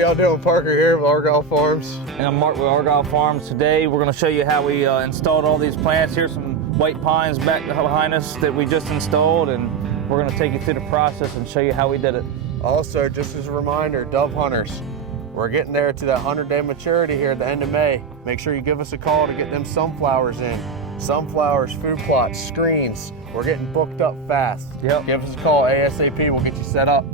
y'all doing? Parker here with Argyle Farms. And I'm Mark with Argyle Farms. Today we're going to show you how we installed all these plants. Here's some white pines back behind us that we just installed, and we're going to take you through the process and show you how we did it. Also, just as a reminder, dove hunters, we're getting there to that 100-day maturity here at the end of May. Make sure you give us a call to get them sunflowers in. Sunflowers, food plots, screens. We're getting booked up fast. Yep. Give us a call ASAP, we'll get you set up.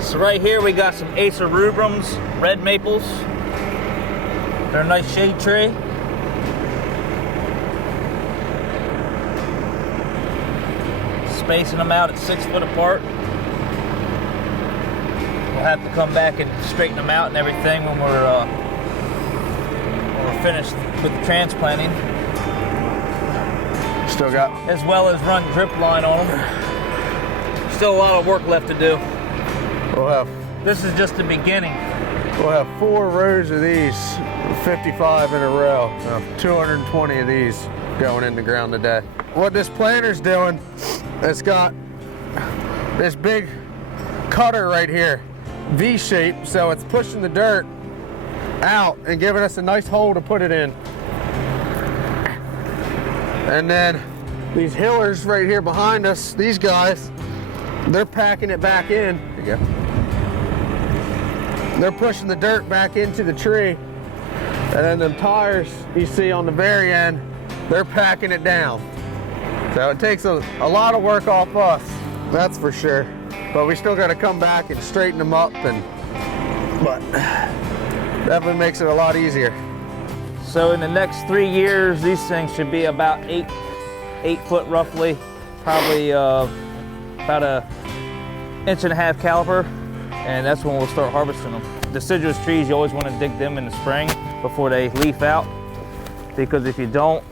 So right here we got some Acer rubrums, red maples. They're a nice shade tree. Spacing them out at 6 foot apart. We'll have to come back and straighten them out and everything when we're finished with the transplanting. Still got, as well as run drip line on them. Still a lot of work left to do. This is just the beginning. We'll have 4 rows of these, 55 in a row. 220 of these going in the ground today. What this planter's doing, it's got this big cutter right here, V-shape, so it's pushing the dirt out and giving us a nice hole to put it in. And then these hillers right here behind us, these guys, they're packing it back in. There you go. They're pushing the dirt back into the tree, and then them tires you see on the very end, they're packing it down. So it takes a lot of work off us, that's for sure. But we still got to come back and straighten them up, but definitely makes it a lot easier. So in the next 3 years, these things should be about 8 foot roughly, probably about a 1.5 inch caliper. And that's when we'll start harvesting them. Deciduous trees, you always want to dig them in the spring before they leaf out, because if you don't,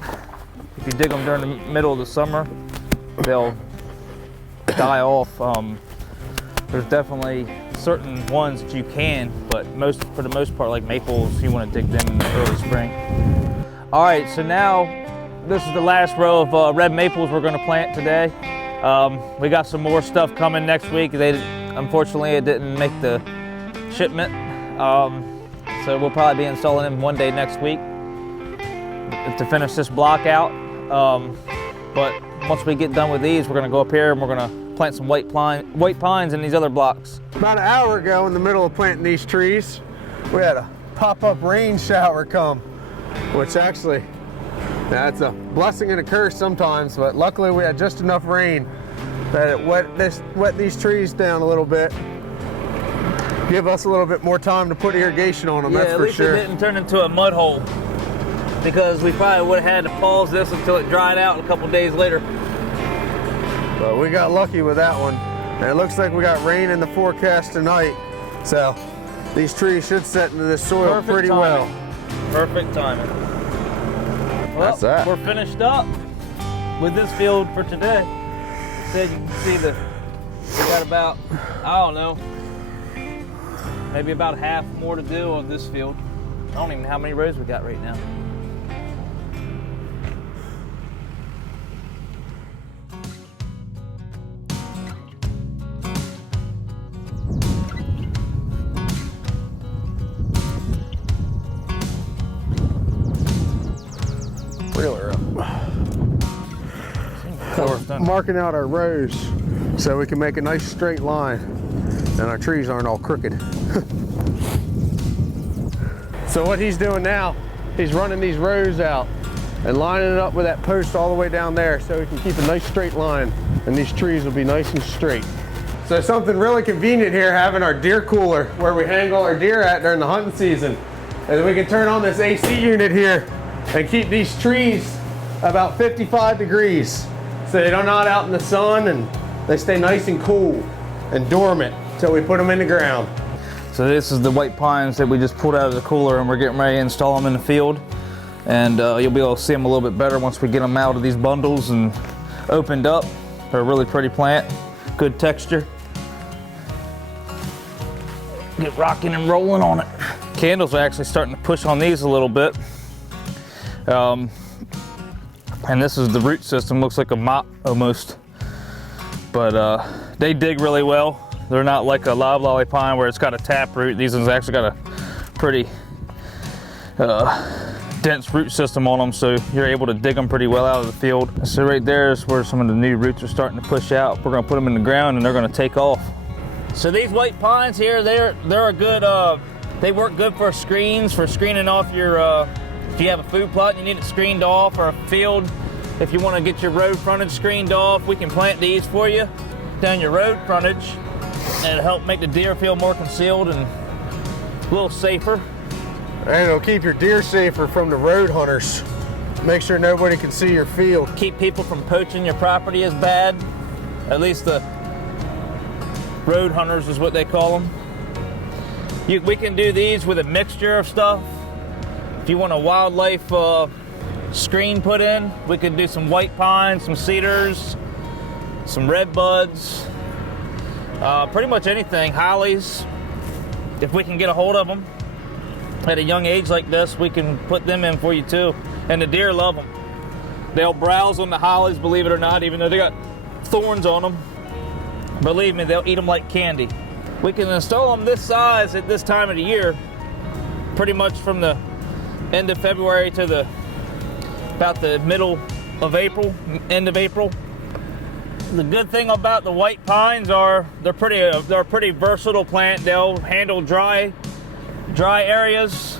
if you dig them during the middle of the summer, they'll die off. There's definitely certain ones that you can, but for the most part, like maples, you want to dig them in the early spring. All right, so now this is the last row of red maples we're going to plant today. We got some more stuff coming next week. Unfortunately, it didn't make the shipment, so we'll probably be installing them one day next week to finish this block out. But once we get done with these, we're going to go up here and we're going to plant some white pines in these other blocks. About an hour ago, in the middle of planting these trees, we had a pop-up rain shower come, which actually, that's a blessing and a curse sometimes, but luckily we had just enough rain that it wet these trees down a little bit. Give us a little bit more time to put irrigation on them, that's for sure. At least it didn't turn into a mud hole, because we probably would have had to pause this until it dried out a couple days later. But we got lucky with that one. And it looks like we got rain in the forecast tonight, so these trees should set into the soil pretty well. Perfect timing. Well, that's that. We're finished up with this field for today. You can see we got about, I don't know, maybe about half more to do of this field. I don't even know how many rows we got right now. Marking out our rows so we can make a nice straight line and our trees aren't all crooked. So what he's doing now, he's running these rows out and lining it up with that post all the way down there so we can keep a nice straight line and these trees will be nice and straight. So something really convenient here, having our deer cooler where we hang all our deer at during the hunting season. And we can turn on this AC unit here and keep these trees about 55 degrees. So they're not out in the sun and they stay nice and cool and dormant until we put them in the ground. So this is the white pines that we just pulled out of the cooler, and we're getting ready to install them in the field. And you'll be able to see them a little bit better once we get them out of these bundles and opened up. They're a really pretty plant, good texture. Get rocking and rolling on it. Candles are actually starting to push on these a little bit. And this is the root system, looks like a mop almost. But they dig really well. They're not like a loblolly pine where it's got a tap root. These ones actually got a pretty dense root system on them, so you're able to dig them pretty well out of the field. So right there is where some of the new roots are starting to push out. We're gonna put them in the ground and they're gonna take off. So these white pines here, they're a good, they work good for screens, for screening off your, if you have a food plot and you need it screened off, or a field, if you wanna get your road frontage screened off, we can plant these for you down your road frontage. And it'll help make the deer feel more concealed and a little safer. And it'll keep your deer safer from the road hunters. Make sure nobody can see your field. Keep people from poaching your property as bad. At least the road hunters is what they call them. We can do these with a mixture of stuff. If you want a wildlife screen put in, we could do some white pine, some cedars, some red buds. Pretty much anything, hollies, if we can get a hold of them. At a young age like this, we can put them in for you too. And the deer love them. They'll browse on the hollies, believe it or not, even though they got thorns on them. Believe me, they'll eat them like candy. We can install them this size at this time of the year, pretty much from the end of February to about the middle of April, end of April. The good thing about the white pines are they're a pretty versatile plant. They'll handle dry areas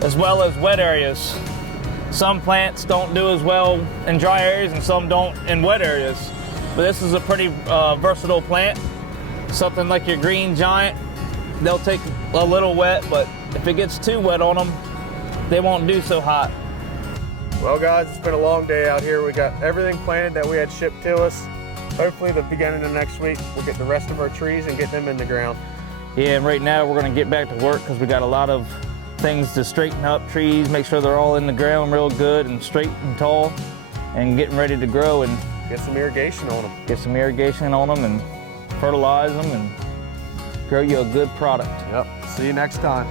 as well as wet areas. Some plants don't do as well in dry areas and some don't in wet areas. But this is a pretty versatile plant. Something like your green giant, they'll take a little wet, but if it gets too wet on them, they won't do so hot. Well guys, it's been a long day out here. We got everything planted that we had shipped to us. Hopefully the beginning of next week, we'll get the rest of our trees and get them in the ground. Yeah, and right now we're gonna get back to work because we got a lot of things to straighten up trees, make sure they're all in the ground real good and straight and tall, and getting ready to grow and get some irrigation on them. Get some irrigation on them and fertilize them and grow you a good product. Yep, see you next time.